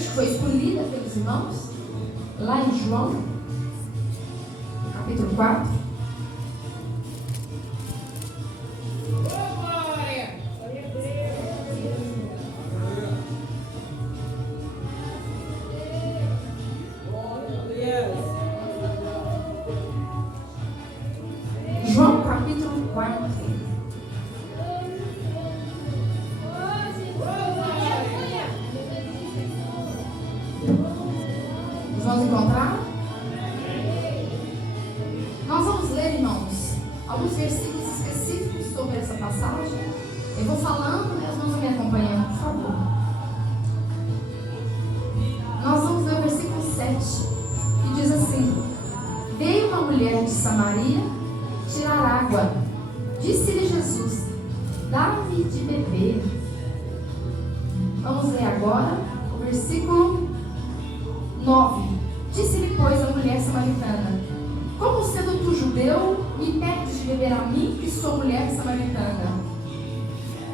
semente que foi escolhida pelos irmãos, lá em João, capítulo 4. João capítulo 4. Vamos encontrar? Nós vamos ler, irmãos, alguns versículos específicos sobre essa passagem. Eu vou falando, os irmãos vão me acompanhando, por favor. Nós vamos ler o versículo 7, que diz assim: Veio uma mulher de Samaria tirar água. Disse-lhe Jesus: Dá-me de beber. Vamos ler agora o versículo 9. Disse-lhe, pois, a mulher samaritana: Como sendo tu judeu, me pedes de beber a mim, que sou mulher samaritana?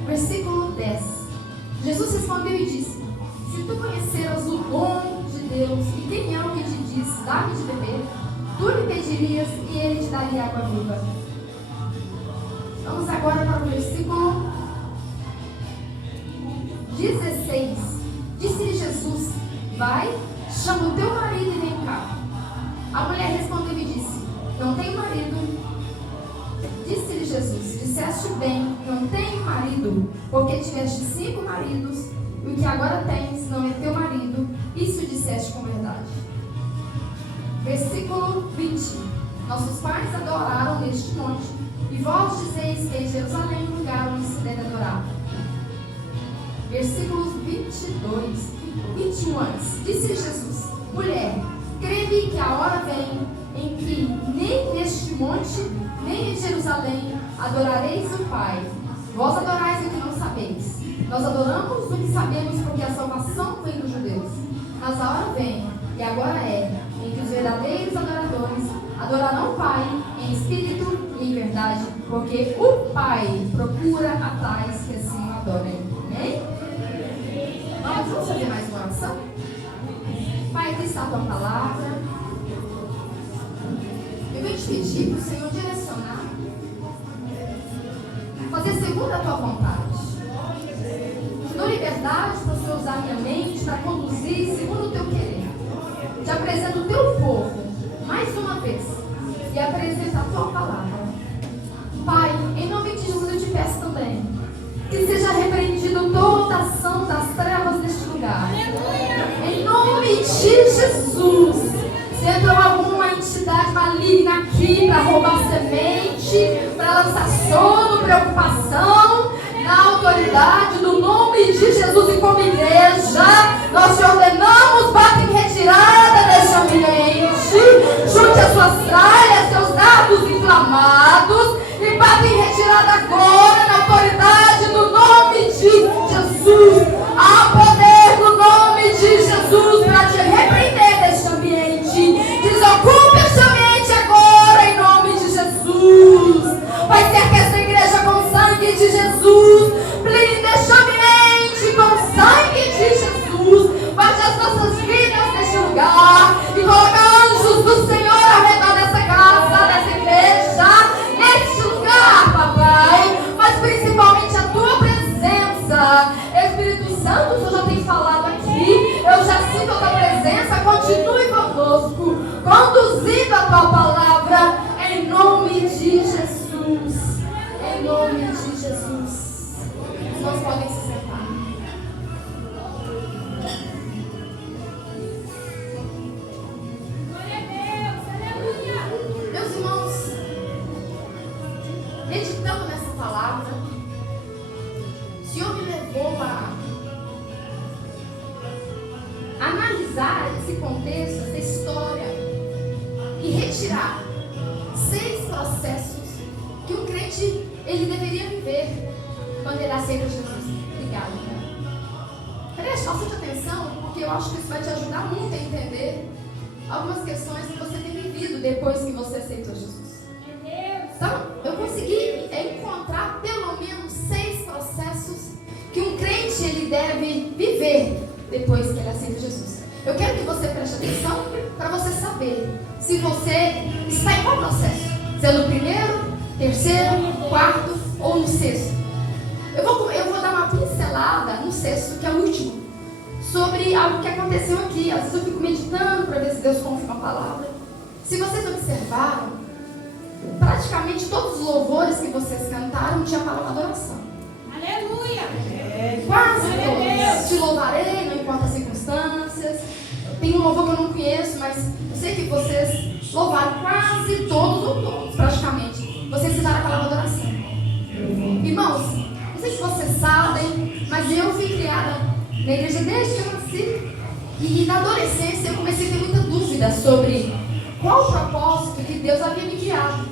Versículo 10. Jesus respondeu e disse: Se tu conheceras o dom de Deus e quem é o que te diz, dá-me de beber, tu lhe pedirias e ele te daria água viva. Vamos agora para o versículo 16. Disse-lhe Jesus: Vai, chama o teu marido e vem cá. A mulher respondeu e disse: Não tenho marido. Disse-lhe Jesus: Disseste bem, não tenho marido, porque tiveste 5 maridos, e o que agora tens não é teu marido. Isso disseste com verdade. Versículo 20. Nossos pais adoraram neste monte, e vós dizeis que em Jerusalém é o lugar onde se deve adorar. Versículos 22, 21 antes. Disse Jesus: Mulher, crê-me que a hora vem em que nem neste monte, nem em Jerusalém adorareis o Pai. Vós adorais o que não sabeis. Nós adoramos o que sabemos, porque a salvação vem dos judeus. Mas a hora vem, e agora é, em que os verdadeiros adoradores adorarão o Pai em espírito e em verdade, porque o Pai procura a tais que assim o adorem. Amém? Vamos fazer mais uma oração? Pai, aqui está a tua palavra. Eu venho te pedir para o Senhor direcionar, fazer segundo a tua vontade. Te dou liberdade para o Senhor usar minha mente para conduzir segundo o teu querer. Te apresento o teu povo mais uma vez e apresento a tua palavra. Pai, em nome de Jesus eu te peço também que seja repreendido toda ação das trevas neste lugar. Em nome de Jesus. Se entrou alguma entidade maligna aqui para roubar semente, para lançar sono, preocupação, na autoridade do nome de Jesus e como igreja, nós te ordenamos, bata em retirada deste ambiente, junte as suas tralhas, seus dados inflamados e bata em retirada agora na autoridade do nome de Jesus. Há poder no nome de Jesus para te repreender deste ambiente. Desocupe este ambiente agora em nome de Jesus. Vai ser que essa igreja com sangue de Jesus blinde este ambiente com sangue de Jesus. Bate as nossas vidas neste lugar e coloca anjos do Senhor ao redor dessa casa, dessa igreja, neste lugar, papai. Mas principalmente a tua presença. Espírito Santo, o Senhor já tem falado aqui. Eu já sinto a tua presença. Continue conosco, conduzindo a tua palavra em nome de Jesus. Em nome de Jesus. Os irmãos podem se sentar. Meus irmãos, meditando nessa palavra, o Senhor me levou a analisar esse contexto, essa história e retirar 6 processos que um crente ele deveria viver quando ele aceita Jesus. Obrigada. Preste bastante atenção, porque eu acho que isso vai te ajudar muito a entender algumas questões que você tem vivido depois que você aceitou Jesus. Então, eu consegui encontrar pelo menos 6 processos que um crente ele deve viver depois que ele aceita Jesus. Eu quero que você preste atenção para você saber se você está em qual processo. Se é no primeiro, terceiro, quarto ou no sexto. Eu vou dar uma pincelada no sexto, que é o último, sobre algo que aconteceu aqui. Às vezes eu fico meditando para ver se Deus confirma a palavra. Se vocês observaram, praticamente todos os louvores que vocês cantaram tinha a palavra adoração. Aleluia! Quase todos. Te louvarei, não importa as circunstâncias. Tem um louvor que eu não conheço, mas eu sei que vocês louvaram quase todos ou todos, praticamente. Vocês citaram a palavra adoração. Irmãos, não sei se vocês sabem, mas eu fui criada na igreja desde que eu nasci. E na adolescência eu comecei a ter muita dúvida sobre qual o propósito que Deus havia me guiado.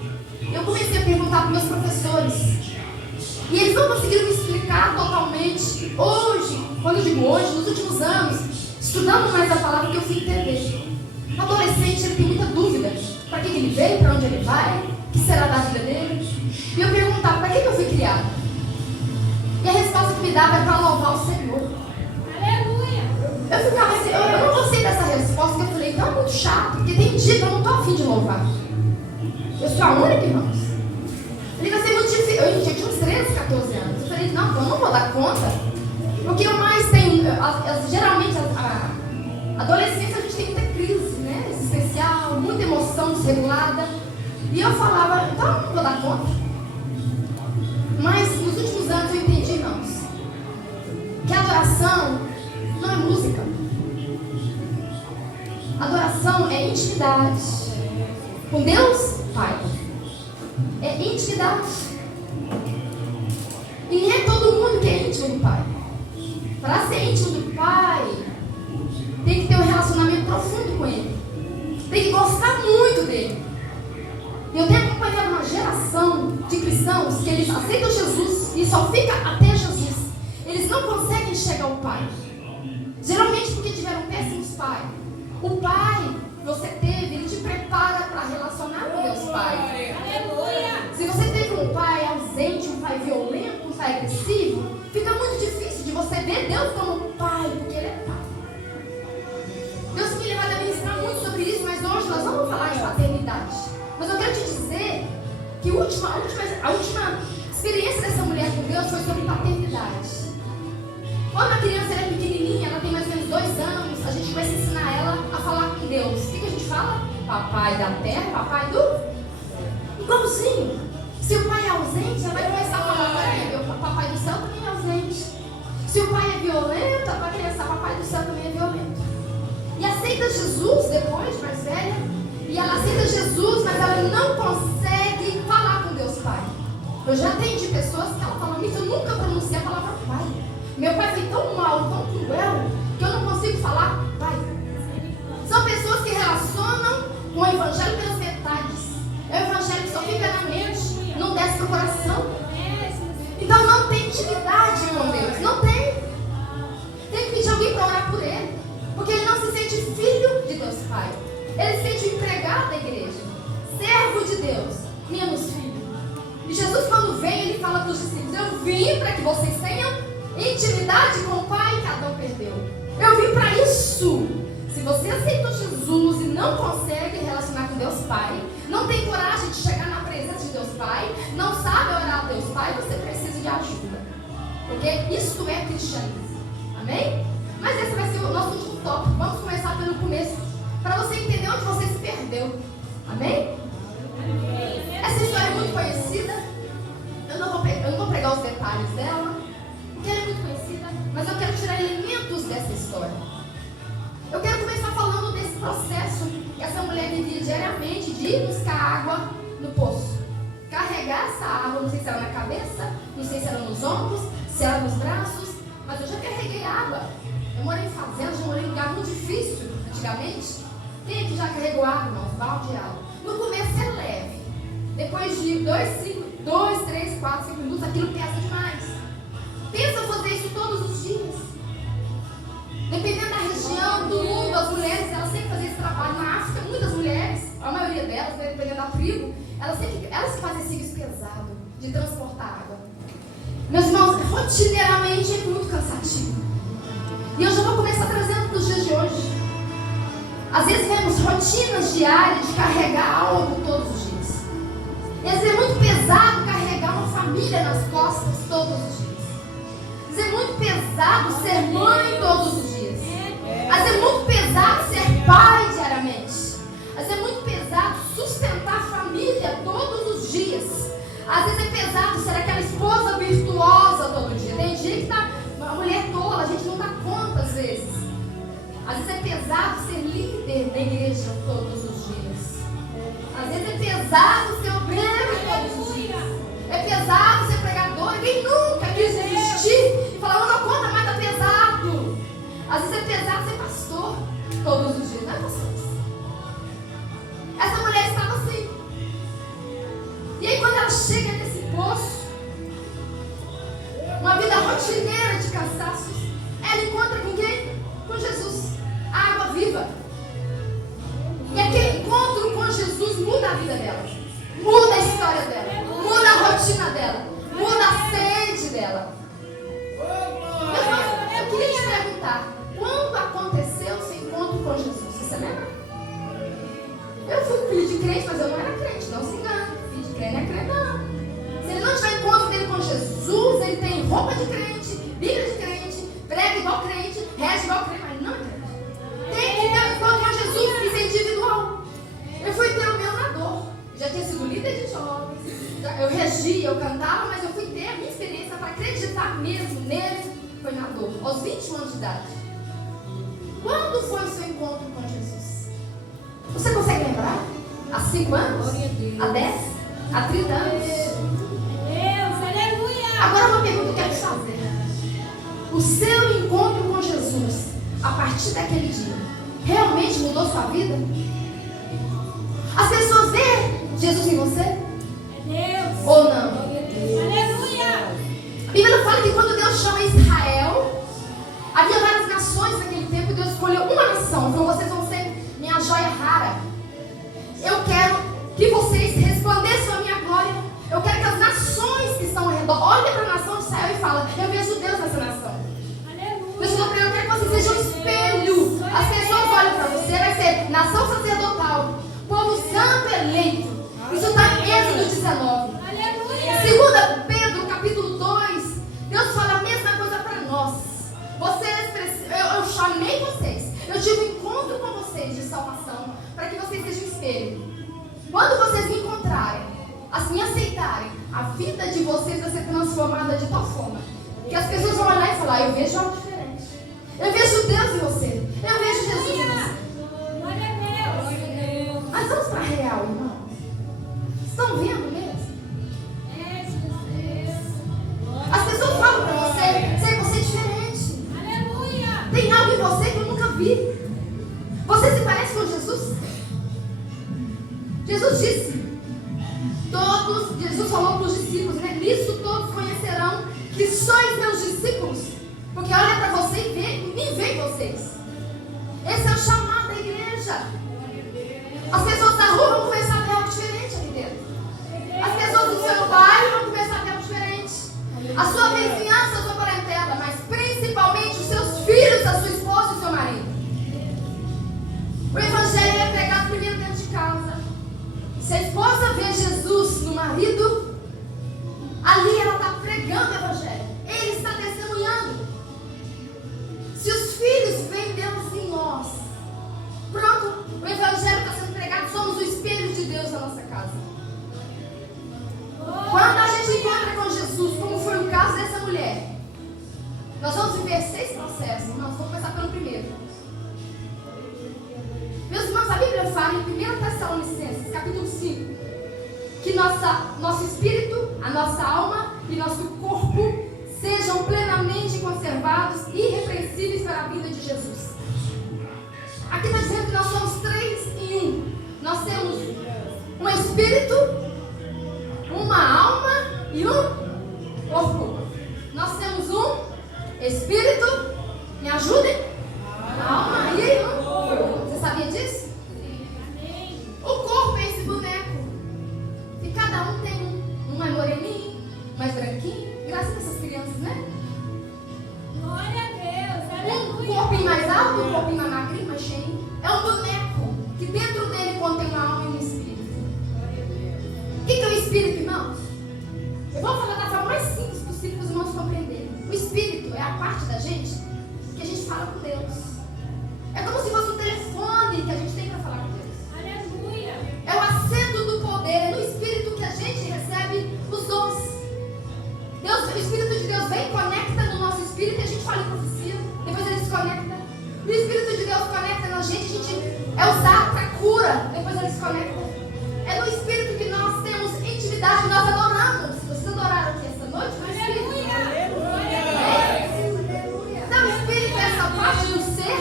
Eu comecei a perguntar para meus professores. E eles não conseguiram me explicar totalmente. Hoje, quando eu digo hoje, nos últimos anos, estudando mais a palavra, que eu fui entender. O adolescente, ele tem muita dúvida. Para que ele veio, para onde ele vai, o que será da vida dele. E eu perguntava, para que eu fui criada? E a resposta que me dava é para louvar o Senhor. Aleluia! Eu ficava assim, eu não gostei dessa resposta, que eu falei, então é muito chato, porque tem dia que eu não estou a fim de louvar. Eu sou a única, irmãos. Ele vai ser muito difícil. Eu tinha uns 13, 14 anos. Eu falei, não, eu não vou dar conta. Porque eu mais tenho, geralmente, a adolescência a gente tem muita crise, né? Existencial, muita emoção desregulada. E eu falava, então eu não vou dar conta. Mas nos últimos anos eu entendi, irmãos, que a adoração não é música. Adoração é intimidade com Deus, Pai. É intimidade. E nem é todo mundo que é íntimo do Pai. Para ser íntimo do Pai, tem que ter um relacionamento profundo com Ele. Tem que gostar muito dele. Eu tenho acompanhado uma geração de cristãos que eles aceitam Jesus e só fica até Jesus. Eles não conseguem chegar ao Pai. Geralmente porque tiveram péssimos pais. O Pai que você teve, ele te prepara para relacionar com Deus Pai. Aleluia! Se você teve um pai ausente, um pai violento, um pai agressivo, fica muito difícil de você ver Deus como pai, porque ele é pai. Deus me levou a ministrar muito sobre isso, mas hoje nós vamos falar de paternidade. Mas eu quero te dizer que a última experiência dessa mulher com Deus foi sobre paternidade. Quando a criança é pequenininha, ela tem mais ou menos 2 anos, a gente começa a ensinar ela a falar com Deus. O que a gente fala? Papai da terra, papai do... Igualzinho. Se o pai é ausente, ela vai começar a falar, o papai do céu também é ausente. Se o pai é violento, ela vai pensar, papai do céu também é violento. E aceita Jesus depois, mais velha, e ela aceita Jesus, mas ela não consegue falar com Deus Pai. Eu já atendi pessoas que ela fala, eu nunca pronunciei a palavra Pai. Meu pai foi tão mal, tão cruel, que eu não consigo falar Pai. São pessoas que relacionam com o Evangelho pelas metades. É o Evangelho que só fica na mente, não desce pro coração. Então não tem intimidade com Deus, não tem. Tem que pedir alguém para orar por ele, porque ele não se sente filho de Deus Pai. Ele se sente empregado da igreja, servo de Deus, menos filho. E Jesus, quando vem, ele fala para os discípulos, eu vim para que vocês tenham intimidade com o Pai que Adão perdeu. Eu vim para isso. Se você aceitou Jesus e não consegue relacionar com Deus Pai, não tem coragem de chegar na presença de Deus Pai, não sabe orar a Deus Pai, você precisa de ajuda. Porque isto é cristianismo. Amém? Mas esse vai ser o nosso último tópico. Vamos começar pelo começo, para você entender onde você se perdeu. Amém? Essa história é muito conhecida. Eu não vou pregar os detalhes dela, porque ela é muito conhecida, mas eu quero tirar elementos dessa história. Eu quero começar falando desse processo que essa mulher vivia diariamente de ir buscar água no poço. Carregar essa água, não sei se era na cabeça, não sei se era nos ombros, se era nos braços, mas eu já carreguei água. Eu morei em fazenda, já morei em lugar muito difícil antigamente. Quem aqui já carregou água, irmão? Balde de água. No começo é leve. Depois de 2, 3, 4, 5 minutos, aquilo pesa demais. Pensa fazer isso todos os dias. Dependendo da região, do mundo, as mulheres, elas sempre faziam esse trabalho. Na África, muitas mulheres, a maioria delas, dependendo da tribo, elas fazem esse serviço pesado de transportar água. Meus irmãos, rotineiramente é muito cansativo. E eu já vou começar trazendo para os dias de hoje. Às vezes vemos rotinas diárias de carregar algo todos os dias. E às vezes é muito pesado carregar uma família nas costas todos os dias. Às vezes é muito pesado ser mãe todos os dias. Às vezes é muito pesado ser pai diariamente. Às vezes é muito pesado sustentar a família todos os dias. Às vezes é pesado ser aquela esposa virtuosa todo dia. Tem dia que tá uma mulher tola, a gente não dá conta às vezes. Às vezes é pesado ser líder da igreja todos os dias. Às vezes é pesado ser obreiro todos os dias. É pesado ser pregador. Quem nunca quis desistir e falar, eu não conta mais, tá pesado. Às vezes é pesado ser pastor todos os dias, não é, pastor? Essa mulher estava assim. E aí quando ela chega nesse poço, uma vida rotineira de cansaços, ela encontra com quem? Com Jesus, a água viva. E aquele encontro com Jesus muda a vida dela, muda a história dela, muda a rotina dela, muda a sede dela. Eu queria te perguntar, quando aconteceu o seu encontro com Jesus? Você lembra? Eu fui filho de crente, mas eu não era crente, não se engane. Filho de crente não é crente, não. Se ele não tiver encontro dele com Jesus, ele tem roupa de crente, Bíblia de crente, prega igual crente, reza igual crente, mas não é crente. Tem que ter um encontro com Jesus, isso é individual. Eu fui ter o meu na dor. Eu já tinha sido líder de jovens, eu regia, eu cantava, mas eu fui ter a minha experiência para acreditar mesmo nele, foi na dor, aos 21 anos de idade. Quando foi o seu encontro com Jesus? Você consegue lembrar? Há 5 anos? Há 10? Há 30 anos? Deus, aleluia. Agora uma pergunta que eu quero te fazer. O seu encontro com Jesus, a partir daquele dia, realmente mudou sua vida? As pessoas veem Jesus em você? Deus. Ou não? Aleluia. A Bíblia fala que quando Deus chama Israel, havia várias nações naquele tempo e Deus escolheu uma nação. Então vocês vão ser minha joia rara. Eu quero que vocês resplandeçam a minha glória. Eu quero que as nações que estão ao redor olhem para a nação de Israel e falem, eu vejo Deus nessa nação. Aleluia. Deus falou para eu quero que vocês sejam um espelho. As pessoas olham para você, vai ser nação sacerdotal, povo santo eleito. Isso está em Êxodo 19. Aleluia. 2 Pedro, capítulo 2, Deus fala a mesma coisa para nós. Eu chamei vocês, eu tive um encontro com vocês de salvação, para que vocês sejam espelho. Quando vocês me encontrarem, me aceitarem, a vida de vocês vai ser transformada de tal forma que as pessoas vão olhar e falar, eu vejo algo diferente. Eu vejo Deus em você. Eu vejo Jesus em você. Glória a Deus. Mas vamos para a real, irmão. Estão vendo mesmo? As pessoas falam para você, você é diferente. Aleluia. Tem algo em você que eu nunca vi. Você se parece com Jesus? Jesus disse, Jesus falou para os discípulos, né? Nisso todos conhecerão que sois meus discípulos, porque olha para você e me vê vocês. Esse é o chamado da igreja. As pessoas da rua vão começar a ver algo diferente aqui dentro. As pessoas do seu bairro vão começar a ver algo diferente. A sua vizinhança, a sua parentela, mas principalmente os seus filhos, a sua esposa e o seu marido. O evangelho é pregado primeiro dentro de casa. Se a esposa vê Jesus no marido, ali ela está pregando o evangelho. Ele está testemunhando. Se os filhos veem Deus em nós, pronto, o evangelho está sendo pregado. Somos o espelho de Deus na nossa casa. Quando a gente encontra com Jesus, como foi o caso dessa mulher, nós vamos viver 6 processos. Irmãos, vamos começar pelo primeiro. Meus irmãos, a Bíblia fala em 1 Tessalonicenses, capítulo 5, que nosso espírito, a nossa alma e nosso corpo sejam plenamente conservados e irrepreensíveis para a vida de Jesus. Aqui está dizendo que nós somos 3 em 1. Nós temos um espírito, uma alma e um corpo. Nós temos um espírito, me ajudem? Alma e um corpo. Você sabia disso? O corpo é esse boneco. E cada um tem um mais moreninho, mais branquinho. Graças a essas crianças, né? Glória a Deus. Aleluia. parte da gente que a gente fala com Deus. É como se fosse um telefone que a gente tem para falar com Deus. Aleluia. É o assento do poder, é no Espírito que a gente recebe os dons. O Espírito de Deus vem, conecta no nosso espírito e a gente fala em profecia. Depois ele desconecta. O Espírito de Deus conecta na gente, a gente é usado para cura. Depois ele desconecta. É no Espírito que nós temos intimidade, nós adoramos. Vocês adoraram aqui essa noite? No Espírito. Então, o Espírito é essa parte do ser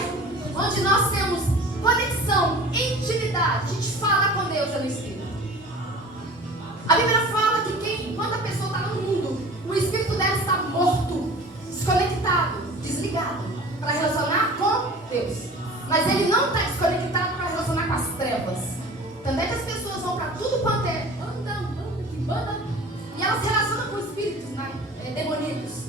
onde nós temos conexão, intimidade. A gente fala com Deus no Espírito. A Bíblia fala que quando a pessoa está no mundo, o Espírito dela está morto, desconectado, desligado, para relacionar com Deus. Mas ele não está desconectado para relacionar com as trevas. Também que as pessoas vão para tudo quanto é banda, e elas se relacionam com espíritos demoníacos.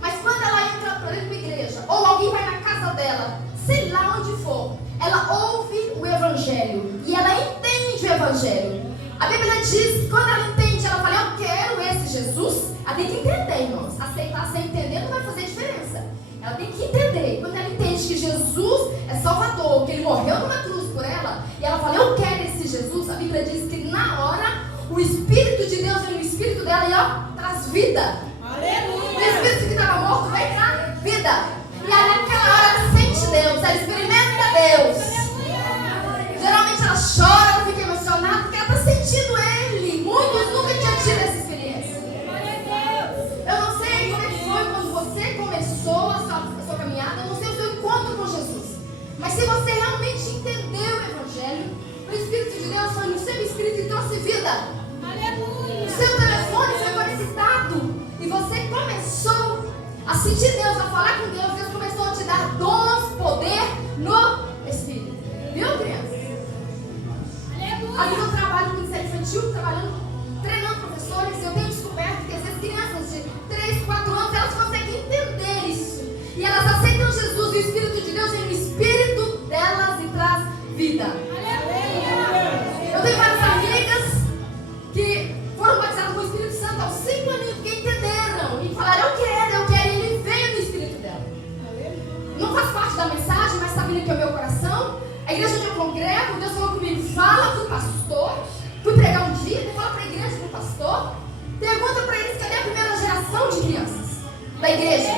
Mas quando ela entra para dentro da igreja, ou alguém vai na casa dela, sei lá onde for, ela ouve o Evangelho e ela entende o Evangelho. A Bíblia diz que quando ela entende, ela fala, eu quero esse Jesus. Ela tem que entender, irmãos. Aceitar sem entender não vai fazer diferença. Ela tem que entender. Quando ela entende que Jesus é Salvador, que ele morreu numa cruz por ela, e ela fala, eu quero esse Jesus, a Bíblia diz que na hora, o Espírito de Deus vem no Espírito dela e ó, traz vida. Aleluia. O Espírito que estava morto vem dar vida. E aí naquela hora ela sente Deus, ela experimenta Deus. Geralmente ela chora, ela fica emocionada, porque ela está sentindo Ele. Muitos nunca tinham tido essa experiência. Eu não sei como é que foi quando você começou a sua caminhada, eu não sei o seu encontro com Jesus. Mas se você realmente entendeu o Evangelho, o Espírito de Deus foi no seu espírito e trouxe vida. Aleluia. O seu telefone foi conectado e você começou a sentir Deus, a falar com Deus. Deus começou a te dar dons, poder no Espírito. Viu, criança? Ali eu trabalho com ensino infantil, treinando professores. Eu tenho descoberto que às vezes crianças de 3, 4 anos, elas conseguem entender isso. E elas aceitam Jesus, o Espírito de Deus vem no Espírito delas e traz vida. Eu tenho várias amigas que foram batizadas com o Espírito Santo aos 5 aninhos, porque entenderam e falaram, eu quero, e ele veio no Espírito dela. Não faz parte da mensagem, mas está vindo aqui ao meu coração. A igreja onde eu congrego, Deus falou comigo, fala para o pastor. Fui pregar um dia, fala para a igreja, para o pastor. Pergunta para eles, cadê a primeira geração de crianças da igreja?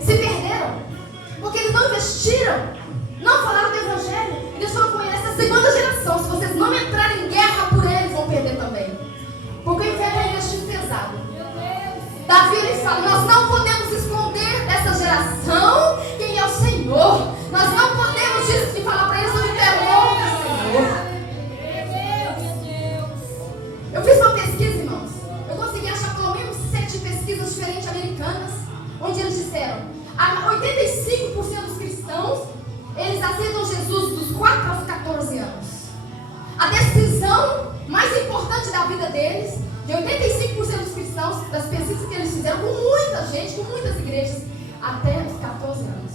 Se perderam, porque eles não investiram, não falaram do Evangelho. E Deus falou com eles, essa é a segunda geração. Se vocês não entrarem em guerra por eles, vão perder também. Porque o inferno é investido pesado. Davi ele fala, nós não podemos esconder dessa geração quem é o Senhor. Nós não podemos disso, falar para eles sobre o temor do Senhor. Eu fiz uma pesquisa, irmãos. Eu consegui achar pelo menos 7 pesquisas diferentes americanas, onde eles disseram, 85% dos cristãos, eles aceitam Jesus dos 4 aos 14 anos. A decisão mais importante da vida deles, de 85% dos cristãos, das pesquisas que eles fizeram com muita gente, com muitas igrejas, até os 14 anos.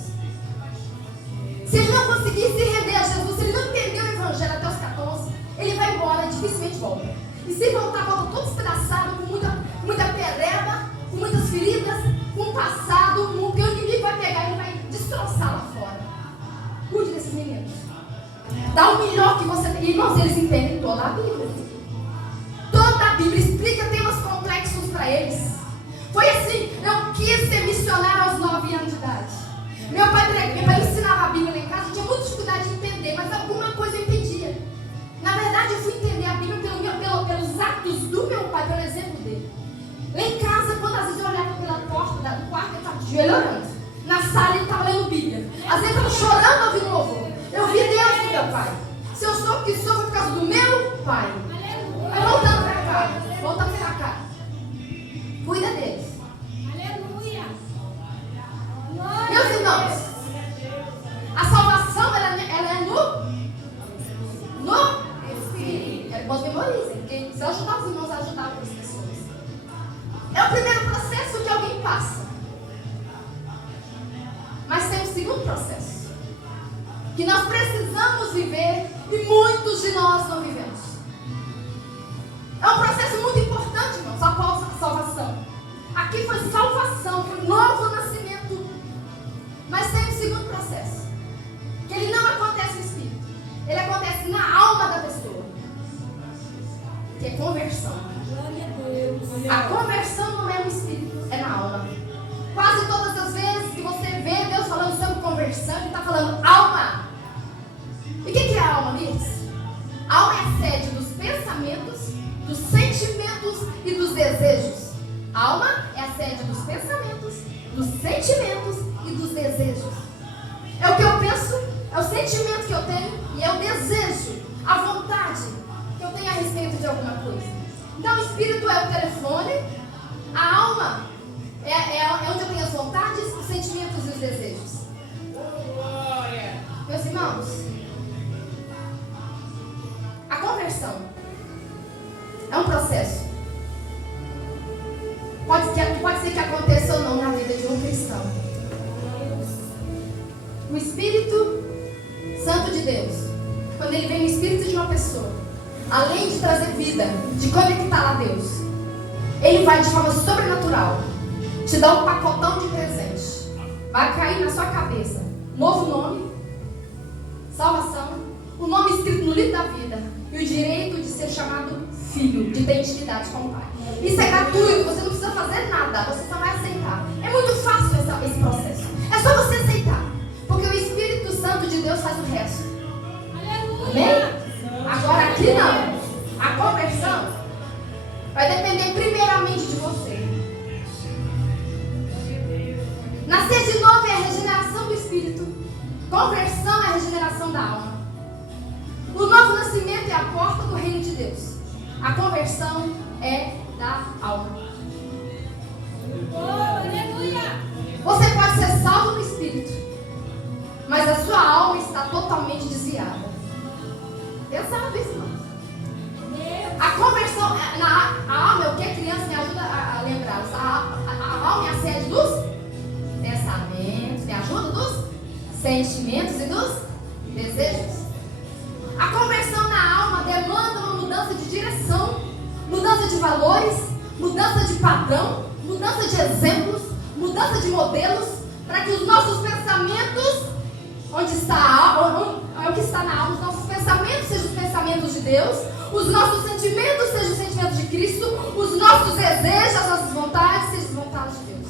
Se ele não conseguir se render a Jesus, se ele não entendeu o Evangelho até os 14, ele vai embora, dificilmente volta. E se voltar, volta todo despedaçado, com muita pereba, com muitas feridas, com um passado, que o inimigo vai pegar e vai destroçar lá fora. Cuide desses meninos. Dá o melhor que você tem. Irmãos, eles entendem toda a Bíblia. Toda a Bíblia explica temas complexos para eles. Foi assim, eu quis ser missionário aos 9 anos de idade. Meu pai ensinava a Bíblia lá em casa, eu tinha muita dificuldade de entender, mas alguma coisa eu entendia. Na verdade, eu fui entender a Bíblia pelos atos do meu pai, pelo exemplo dele. Lá em casa, quando às vezes eu olhava pela porta do quarto, ele estava de joelho orando. Na sala, ele estava lendo Bíblia. Às vezes eu estava chorando ouvindo louvor. Eu vi Deus no meu pai. Se eu sou o que sou, foi por causa do meu pai. Mas voltando para cá. Cuida deles. Aleluia. Meus irmãos, a salvação ela é no Espírito. É bom memorizem, porque se eu ajudar os irmãos a ajudar outras pessoas. É o primeiro processo que alguém passa. Mas tem um segundo processo que nós precisamos viver e muitos de nós não vivemos. É um processo muito importante, irmãos, após a salvação. Aqui foi salvação, foi novo nascimento. Mas tem um segundo processo, que ele não acontece no espírito, ele acontece na alma da pessoa, que é conversão. Glória a Deus. A conversão não é no espírito, é na alma. Quase todas as vezes que você vê Deus falando sobre conversão, Ele está falando alma. E o que é a alma, amigos? A alma é a sede dos pensamentos, dos sentimentos e dos desejos. A alma é a sede dos pensamentos, dos sentimentos e dos desejos. É o que eu penso, é o sentimento que eu tenho e é o desejo, a vontade que eu tenho a respeito de alguma coisa. Então o espírito é o telefone, a alma é onde eu tenho as vontades, os sentimentos e os desejos. Meus irmãos, a conversão é um processo. Pode ser que aconteça ou não na vida de um cristão. O Espírito Santo de Deus, quando ele vem no espírito de uma pessoa, além de trazer vida, de conectar a Deus, ele vai de forma sobrenatural te dar um pacotão de presente. Vai cair na sua cabeça novo nome, salvação, o nome escrito no livro da vida e o direito de ser chamado filho, de ter intimidade com o Pai. Isso é gratuito, você não precisa fazer nada, você só vai aceitar. É muito fácil esse processo. É só você aceitar, porque o Espírito Santo de Deus faz o resto. Amém? Agora aqui não. A conversão vai depender primeiramente de você. Nascer de novo é a regeneração do Espírito. Conversão é a regeneração da alma. O novo nascimento é a porta do reino de Deus. A conversão é da alma. Aleluia. Você pode ser salvo no Espírito, mas a sua alma está totalmente desviada. Pensa nisso, irmão. A conversão, a alma é o que? A criança me ajuda a lembrar. A alma é a sede dos pensamentos, me ajuda dos sentimentos e dos desejos. A conversão na alma demanda uma mudança de direção, mudança de valores, mudança de padrão, mudança de exemplos, mudança de modelos, para que os nossos pensamentos, onde está é o que está na alma, os nossos pensamentos sejam os pensamentos de Deus, os nossos sentimentos sejam os sentimentos de Cristo, os nossos desejos, as nossas vontades sejam as vontades de Deus.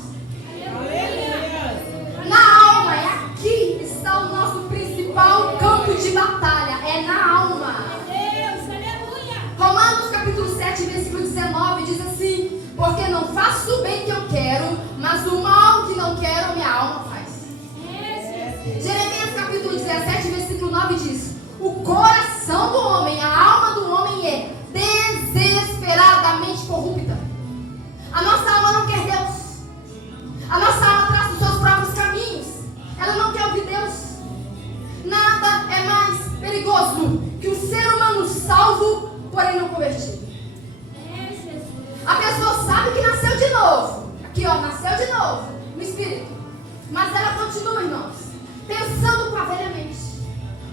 Na alma, é aqui está o nosso principal campo de batalha, é na alma. Romanos capítulo 7, versículo 19 diz assim: porque não faço o bem que eu quero, mas o mal que não quero, minha alma faz. Jeremias capítulo 17, versículo 9 diz: o coração do homem, a alma do homem é desesperadamente corrupta. A nossa alma não quer Deus. A nossa alma traça os seus próprios caminhos. Ela não quer ouvir Deus. Nada é mais perigoso que um ser humano salvo, porém não convertido. A pessoa sabe que nasceu de novo. Aqui, ó, nasceu de novo no Espírito. Mas ela continua, irmãos, pensando com a velha mente.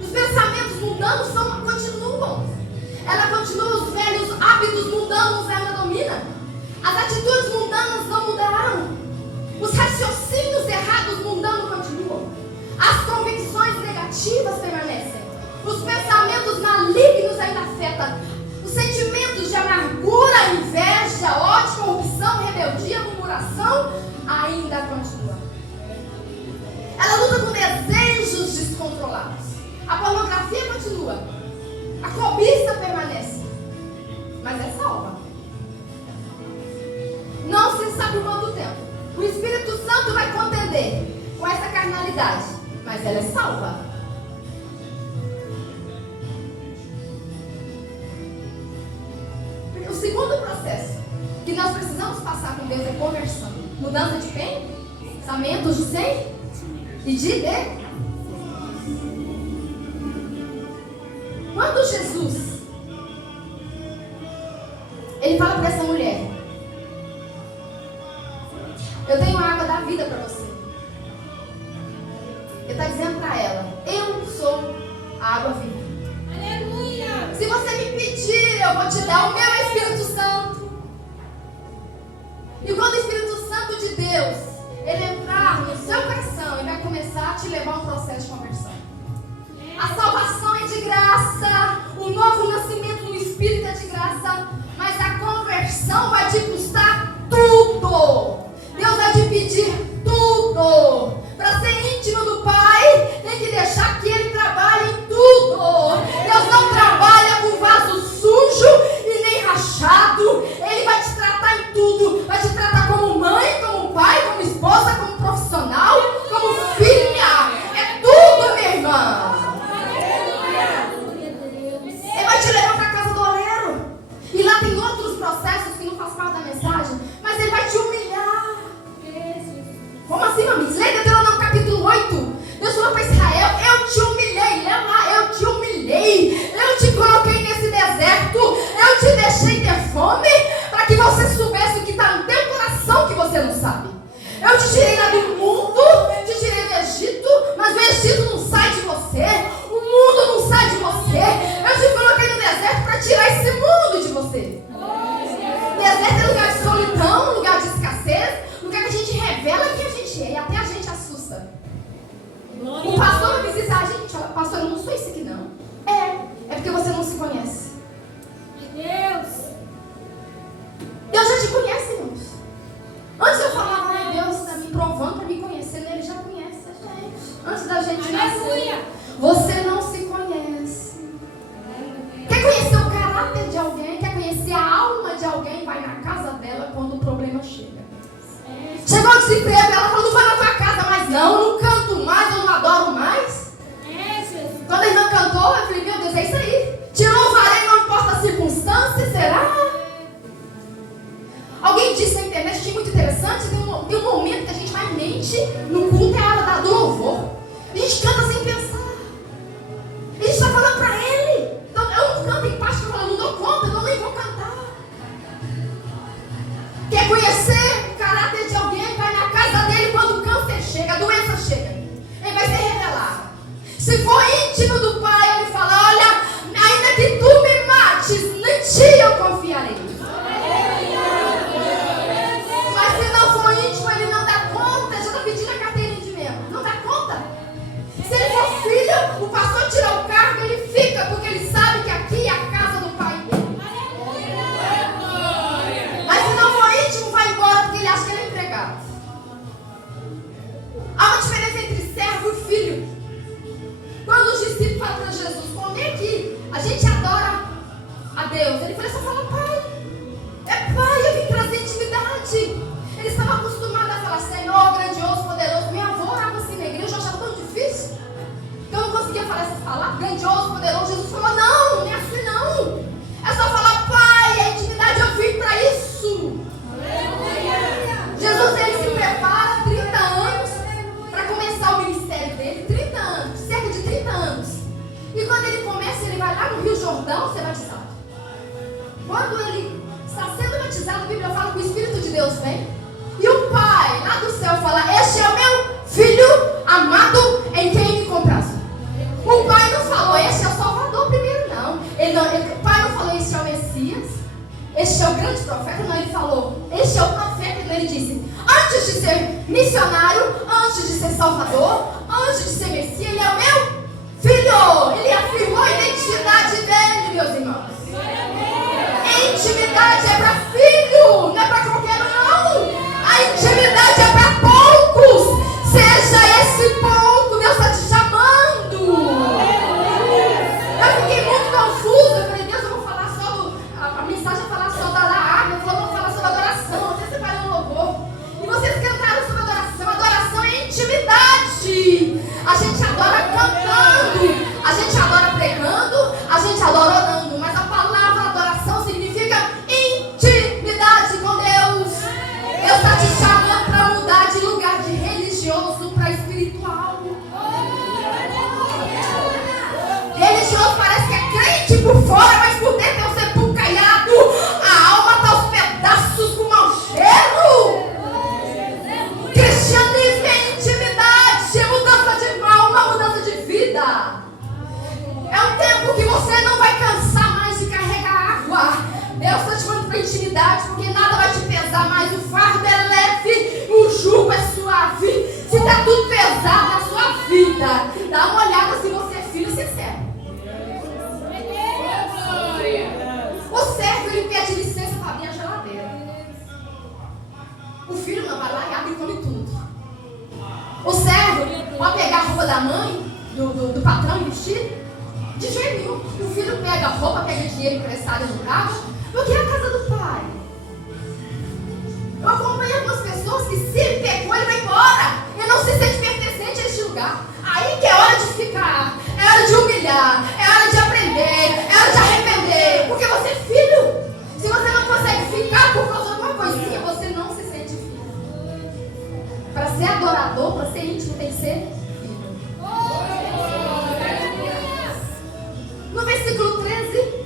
Os pensamentos mundanos continuam. Ela continua, os velhos hábitos mundanos ela domina. As atitudes mundanas não mudaram. Os raciocínios errados mundanos continuam. As convicções negativas permanecem. Os pensamentos malignos ainda afetam. Os sentimentos de amargura, inveja, ódio, corrupção, rebeldia, murmuração ainda continuam. Ela luta com desejos descontrolados. A pornografia continua. A cobiça permanece. Mas é salva. Não se sabe quanto tempo. O Espírito Santo vai contender com essa carnalidade, mas ela é salva. O segundo processo que nós precisamos passar com Deus é conversão. Mudança de pensamentos, de ser e de. Quando Jesus ele fala para essa mulher: eu tenho a água da vida para você. Ele está dizendo para ela: eu sou a água viva. Aleluia. Se você me pedir, eu vou te dar o meu Espírito Santo. E quando o Espírito Santo de Deus ele entrar no seu coração e vai começar Um novo nascimento no Espírito é de graça, mas a conversão vai te custar tudo. Deus vai te pedir tudo. Para ser íntimo do Pai, tem que deixar que Ele trabalhe em tudo. Deus não trabalha com vaso sujo e nem rachado. Ele vai te tratar em tudo. Vai te tratar como mãe, como pai, como esposa, como profissional, como filha. É tudo, minha irmã. Ele vai te levar para a casa do oleiro. E lá tem outros processos que não fazem parte da mensagem, mas Ele vai te humilhar. Como assim, mamis? Leia Deuteronômio capítulo 8. Deus falou para Israel: eu te humilhei. Lê lá: eu te humilhei. Eu te coloquei nesse deserto. Eu te deixei ter fome para que você soubesse o que está no teu coração que você não sabe. Eu te tirei lá do mundo, te tirei do Egito, mas o Egito não sai de você. O mundo não sai de você. Eu te coloquei no deserto para tirar esse mundo de você. Deserto é lugar de solidão, lugar de escassez, lugar que a gente revela quem a gente é e até a gente assusta. O pastor vai visitar a gente: olha, pastor, eu não sou isso aqui não. É porque você não se conhece. Deus já te conhece, irmãos. Antes eu falava: ai, Deus está me provando para me conhecer. Ele já conhece a gente. Antes da gente nascer. Você não se conhece. Quer conhecer o caráter de alguém? Quer conhecer a alma de alguém? Vai na casa dela quando o problema chega. Chegou o desemprego, ela falou: não vai na tua casa mais não canto mais, eu não adoro mais. Quando a irmã cantou, eu falei: meu Deus, é isso aí. Te louvarei, não importa a circunstância, será? Alguém disse na internet, achei muito interessante, tem um momento que a gente vai mente no culto, é a hora do louvor. A gente canta sem pensar. A gente está falando para Ele. Então, eu não canto em paz, porque eu falo: não dou conta, eu nem vou cantar. Quer conhecer o caráter de alguém? Vai na casa dele quando o câncer chega, a doença chega. Ele vai ser revelado. Se for íntimo do Pai, Ele fala: olha, ainda que tu me mates, em ti eu confiarei. Mas se não for íntimo, Ele não dá conta. Já está pedindo a carteirinha de membro. Não dá conta. Se ele for filho, o pastor tira o cargo, ele fica, porque ele sabe que aqui é a casa do Pai dele. Mas se não for íntimo, vai embora, porque ele acha que ele é empregado. Há uma diferença entre servo e filho. Quando os discípulos falam para Jesus: como é que a gente adora a Deus? Ele só fala: Pai. É Pai, eu vim trazer intimidade. Eles estavam acostumados a falar: Senhor, grandioso, poderoso. Minha avó orava assim na igreja, eu achava tão difícil. Então eu não conseguia falar essas palavras: grandioso, poderoso. Jesus falou: não é assim não. É só falar: Pai, a intimidade, eu vim para isso. Jesus, ele se prepara 30 anos para começar o ministério dele. 30 anos, cerca de 30 anos. E quando ele começa, ele vai lá no Rio Jordão ser batizado. Quando ele está sendo batizado, a Bíblia fala que o Espírito de Deus vem. E o Pai lá do céu fala: este é o meu Filho amado, em quem me comprazo. O Pai não falou: este é o Salvador primeiro, não. O Pai não falou: este é o Messias, este é o grande profeta. Não, ele falou: este é o profeta. Então ele disse: antes de ser missionário, antes de ser Salvador, antes de ser Messias, ele é o meu Filho. Ele afirmou a identidade dele, meus irmãos. Intimidade é para filho, não é para qualquer um, não. A intimidade é para poucos. Seja esse pouco, Deus está te chamando. Eu fiquei muito confusa. Eu falei: Deus, eu vou falar só a mensagem é falar só da água. Eu falei: vou falar sobre adoração. Até separei um louvor. E vocês cantaram sobre adoração. Adoração é intimidade. A gente adora cantando, a gente adora pregando, a gente adora orando. Mas a palavra adoração significa intimidade com Deus. Deus está te chamando para mudar de lugar de religioso para espiritual. Religioso parece que é crente por fora, mas por dentro é um sepulcro caiado. A alma está aos pedaços com mau cheiro. Cristianismo é intimidade, é mudança de alma, mudança de vida. É um tempo que você não vai cansar mais de carregar água. Deus está te chamando para intimidade, porque nada vai te pesar mais. O fardo é leve, o jugo é suave. Se está tudo pesado na sua vida, dá uma olhada se você é filho sincero. emprestada no caixa, porque é a casa do Pai. Eu acompanho algumas pessoas que se ele pegou, ele vai embora. Ele não se sente pertencente a este lugar. Aí que é hora de ficar, é hora de humilhar, é hora de aprender, é hora de arrepender. Porque você é filho. Se você não consegue ficar por causa de alguma coisinha, você não se sente filho. Para ser adorador, para ser íntimo, tem que ser filho. No versículo 13,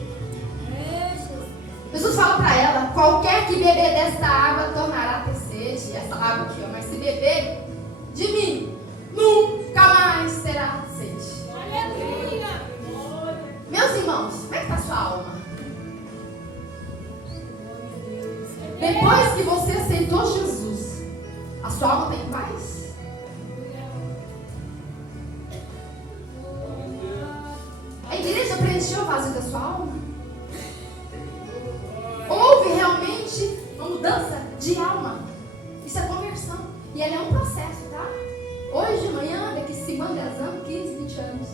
Jesus fala para ela: qualquer que beber desta água tornará a ter sede. Essa água aqui, ó, mas se beber de mim, nunca mais terá sede. Aleluia. Meus irmãos, como é que está a sua alma? Depois que você aceitou Jesus, a sua alma tem paz? A igreja preencheu o vazio da sua alma? Houve realmente uma mudança de alma? Isso é conversão. E ela é um processo, tá? Hoje, amanhã, daqui 5 anos, 10 anos, 15, 20 anos.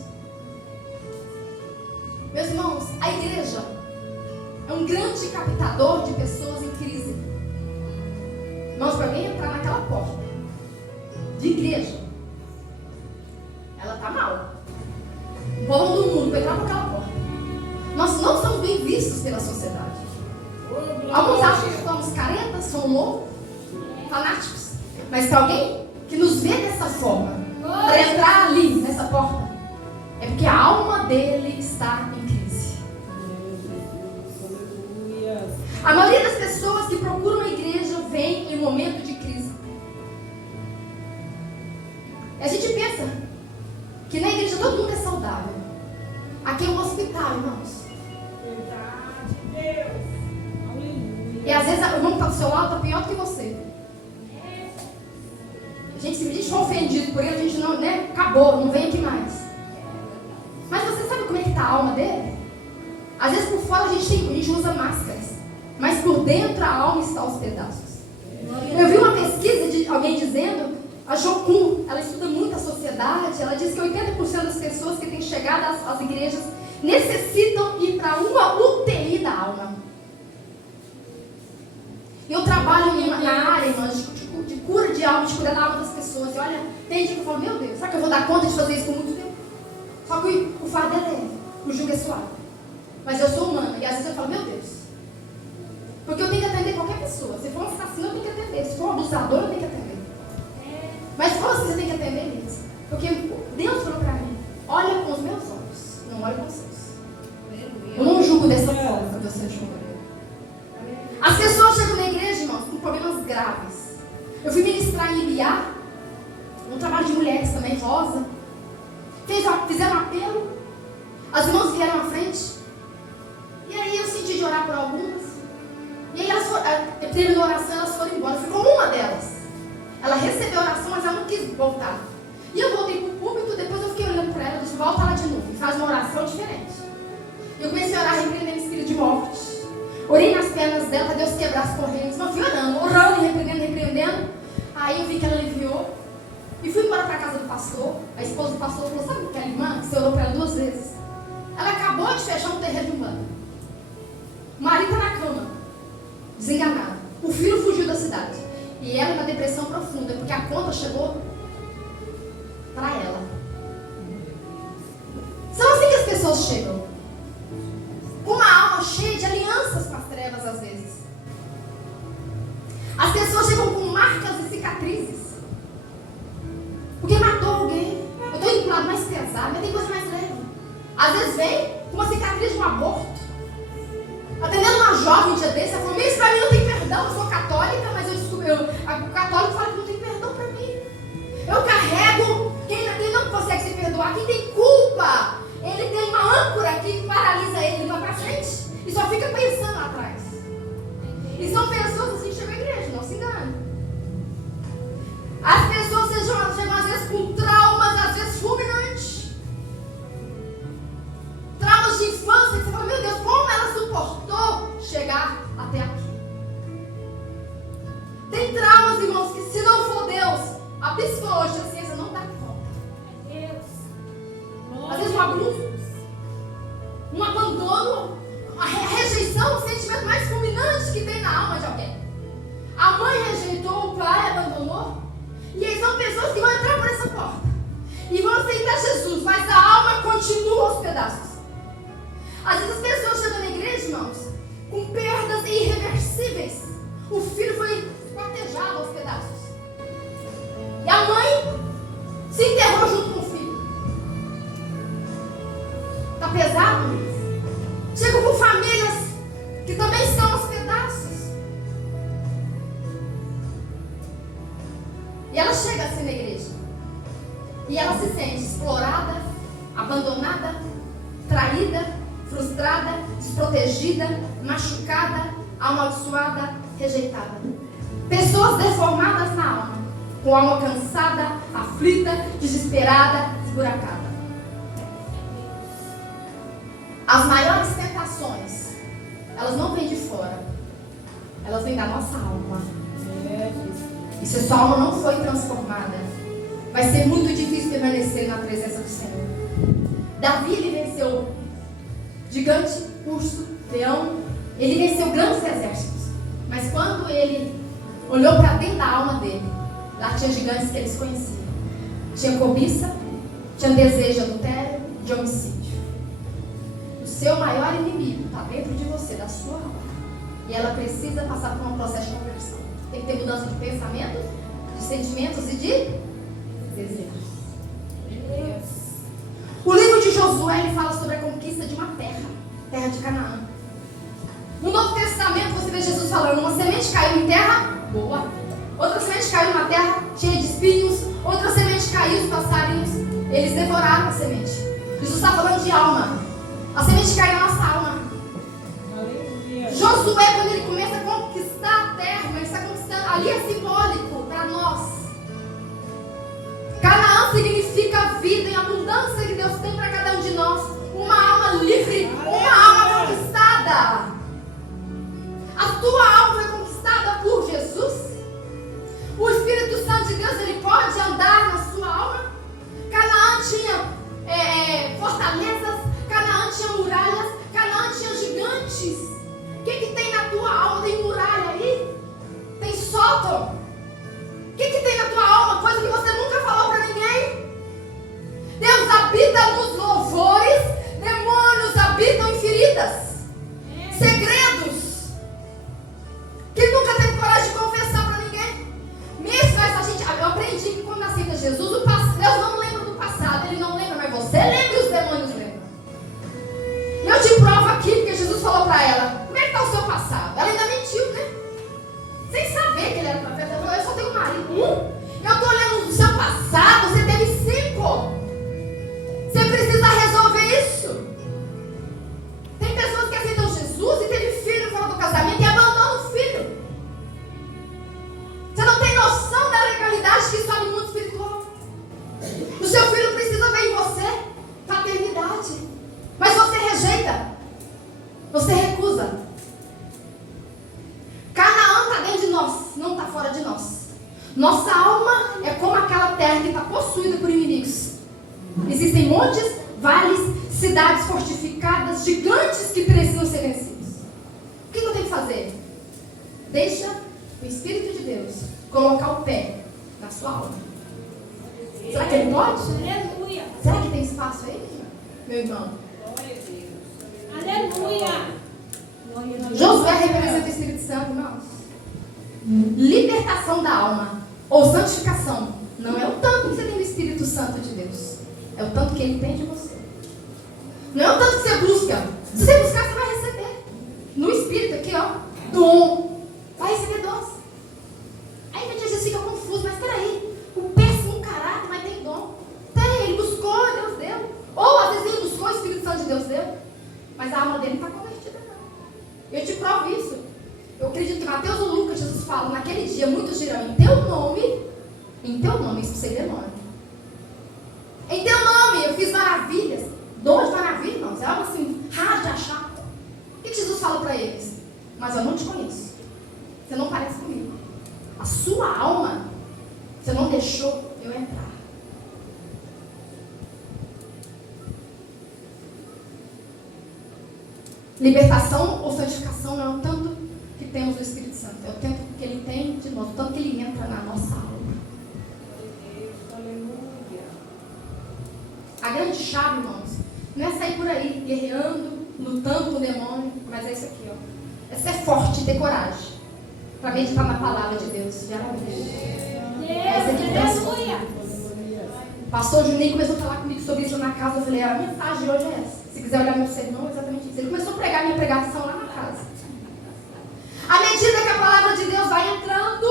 Meus irmãos, a igreja é um grande captador de pessoas em crise. Irmãos, para alguém entrar naquela porta de igreja, ela está mal. O povo do mundo vai entrar por aquela porta. Nós não somos bem vistos pela sociedade. Alguns acham que somos caretas, somos loucos, fanáticos. Mas para alguém que nos vê dessa forma, para entrar ali, nessa porta, é porque a alma dele está em crise. A maioria das pessoas que procuram a igreja vem em um momento de crise. E a gente pensa que na igreja todo mundo é saudável. Aqui é um hospital, irmãos. E às vezes o irmão que está do seu lado está pior do que você. Se a gente for ofendido por ele, a gente não, né? Acabou, não vem aqui mais. Mas você sabe como é que está a alma dele? Às vezes por fora a gente usa máscaras, mas por dentro a alma está aos pedaços. Eu vi uma pesquisa de alguém dizendo, a Jocum, ela estuda muito a sociedade, ela diz que 80% das pessoas que têm chegado às igrejas necessitam ir para uma UTI da alma. Eu trabalho na área, irmãs, de cura de alma, de curar da alma das pessoas. E olha, tem gente que eu falo, meu Deus, será que eu vou dar conta de fazer isso por muito tempo? Só que o fardo é leve, o jugo é suave. Mas eu sou humana e às vezes eu falo, meu Deus. Porque eu tenho que atender qualquer pessoa. Se for um assassino, eu tenho que atender. Se for um abusador, eu tenho que atender. Mas se for assim, você tem que atender eles. Porque Deus falou para mim, olha com os meus olhos, não olha com os seus. Eu não julgo dessa forma que você julga. As pessoas chegam na igreja, irmãos, com problemas graves. Eu fui ministrar em Ibiá, um trabalho de mulheres também, Rosa. Fizeram um apelo, as irmãs vieram à frente. E aí eu senti de orar por algumas. E aí elas terminou a oração, elas foram embora. Ficou uma delas. Ela recebeu a oração, mas ela não quis voltar. E eu voltei para o púlpito, depois eu fiquei olhando para ela e disse, volta lá de novo, e faz uma oração diferente. E eu comecei a orar, repreendendo o espírito de morte. Orei nas pernas dela para Deus quebrar as correntes. Mas fui orando, repreendendo. Aí eu vi que ela aliviou. E fui embora para a casa do pastor. A esposa do pastor falou, sabe aquela irmã que você orou para ela 2 vezes? Ela acabou de fechar um terreno de umbanda. O marido está na cama, desenganado. O filho fugiu da cidade. E ela na depressão profunda, porque a conta chegou para ela. São assim que as pessoas chegam. Com uma alma cheia de alianças com as trevas, às vezes. As pessoas chegam com marcas e cicatrizes. Porque matou alguém. Eu estou indo para o lado mais pesado, mas tem coisa mais leve. Às vezes vem com uma cicatriz de um aborto. Atendendo uma jovem um dia desse, ela falou, isso para mim não tem perdão, eu sou católica, mas eu descobri, o católico fala que não tem perdão para mim. Eu carrego, quem não consegue se perdoar, quem tem culpa, ele tem uma âncora que paralisa ele, vai para frente e só fica pensando lá atrás. E são pessoas assim que chegam à igreja, não se engane. As pessoas chegam às vezes com traumas, às vezes fulminantes. Traumas de infância, que você fala, meu Deus, como ela suportou chegar até aqui? Tem traumas, irmãos, que se não for Deus, a psicologia, a ciência não dá conta. Às vezes um abuso, um abandono, a lado. Chego com famílias que também estão aos pedaços. E ela chega assim na igreja. E ela se sente explorada, abandonada, traída, frustrada, desprotegida, machucada, amaldiçoada, rejeitada. Pessoas deformadas na alma, com a alma cansada, aflita, desesperada, esburacada. As maiores tentações, elas não vêm de fora, elas vêm da nossa alma. E se a sua alma não foi transformada, vai ser muito difícil permanecer na presença do Senhor. Davi, ele venceu gigante, urso, leão. Ele venceu grandes exércitos. Mas quando ele olhou para dentro da alma dele, lá tinha gigantes que eles conheciam. Tinha cobiça, tinha desejo de adultério, de homicídio. O seu maior inimigo está dentro de você, da sua alma. E ela precisa passar por um processo de conversão. Tem que ter mudança de pensamentos, de sentimentos e de desejos. O livro de Josué, ele fala sobre a conquista de uma terra, terra de Canaã. No Novo Testamento você vê Jesus falando: uma semente caiu em terra boa, outra semente caiu em uma terra cheia de espinhos, outra semente caiu, os passarinhos, eles devoraram a semente. Jesus está falando de alma. A semente cai na nossa alma. Josué, quando ele começa a conquistar a terra, ele está conquistando, ali é simbólico para nós. Canaã significa vida e abundância que Deus tem para cada um de nós. Uma alma livre, uma alma conquistada. A tua alma foi conquistada por Jesus. O Espírito Santo de Deus, ele pode andar na sua alma. Canaã tinha fortalezas, Canaã tinha muralhas, Canaã tinha gigantes. O que tem na tua alma? Tem muralha aí? Tem sótão? O que tem na tua alma? Coisa que você nunca falou para ninguém. Deus habita nos louvores, demônios habitam em feridas, segredos que nunca teve coragem de confessar para ninguém. Mesmo essa gente, eu aprendi que quando aceita Jesus, Deus não lembra do passado, Ele não lembra, mas você lembra e os demônios lembram. E eu te provo aqui, porque Jesus falou para ela: como é que está o seu passado? Ela ainda mentiu, né? Sem saber que ele era profeta. Ela falou: eu só tenho um marido. Eu estou olhando o seu passado, você teve 5. Você precisa resolver isso. Tem pessoas que aceitam Jesus e teve filho fora do casamento e abandonam o filho. Você não tem noção da legalidade que sobe no mundo espiritual. O seu filho precisa ver em você paternidade, mas você rejeita, você recusa. Canaã está dentro de nós, não está fora de nós. Nossa alma é como aquela terra que está possuída por inimigos. Existem montes, vales, cidades fortificadas, gigantes que precisam ser vencidos. O que eu tenho que fazer? Deixa o Espírito de Deus colocar o pé na sua alma. Será que ele pode? Aleluia. Será que tem espaço aí, meu irmão? Aleluia. Josué representa o Espírito Santo, irmãos. Libertação da alma ou santificação não é o tanto que você tem do Espírito Santo de Deus, é o tanto que Ele tem de você. Não é o tanto que você busca. Se você buscar, você vai receber. No Espírito aqui, ó, dom. Vai receber dons. Aí a gente fica confuso, mas peraí, o péssimo caráter, mas tem dom. Tem, ele buscou, Deus deu. Ou às vezes ele buscou, o Espírito Santo de Deus deu, mas a alma dele não está convertida, não. Eu te provo isso. Eu acredito que Mateus ou Lucas, Jesus fala: naquele dia muitos dirão: em teu nome expulsei demônio. Em teu nome eu fiz maravilhas. 2 maravilhas, irmãos. É algo assim, raro de achar. O que Jesus fala para eles? Mas eu não te conheço. Você não parece comigo. A sua alma, você não deixou eu entrar. Libertação ou santificação não é o tanto que temos do Espírito Santo, é o tempo que Ele tem de nós, o tanto que Ele entra na nossa alma. A grande chave, irmãos, não é sair por aí guerreando, lutando com o demônio, mas é isso aqui, ó. É ser forte e ter coragem para meditar na palavra de Deus diariamente. É isso aqui que transforma. Pastor Juninho começou a falar comigo sobre isso na casa. Eu falei: a mensagem de hoje é essa. Se quiser olhar meu sermão, é exatamente isso. Ele começou a pregar minha pregação lá na casa. À medida que a palavra de Deus vai entrando,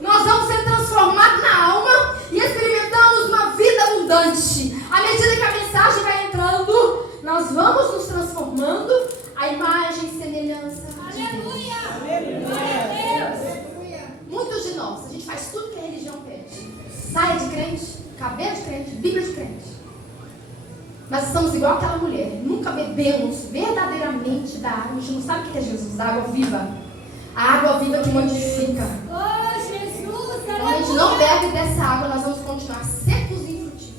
nós vamos ser transformados na alma e experimentamos uma vida abundante. À medida que a mensagem vai entrando, nós vamos nos transformando à imagem e semelhança de Deus. Aleluia. Muitos de nós, a gente faz tudo que a religião pede. Saia de crente, cabelo de crente, Bíblia de crente. Mas estamos igual aquela mulher. Nunca bebemos verdadeiramente da água. A gente não sabe o que é Jesus, da água viva. A água viva que modifica. Oh, Jesus, Quando a gente não bebe dessa água, nós vamos continuar secos e infrutíferos.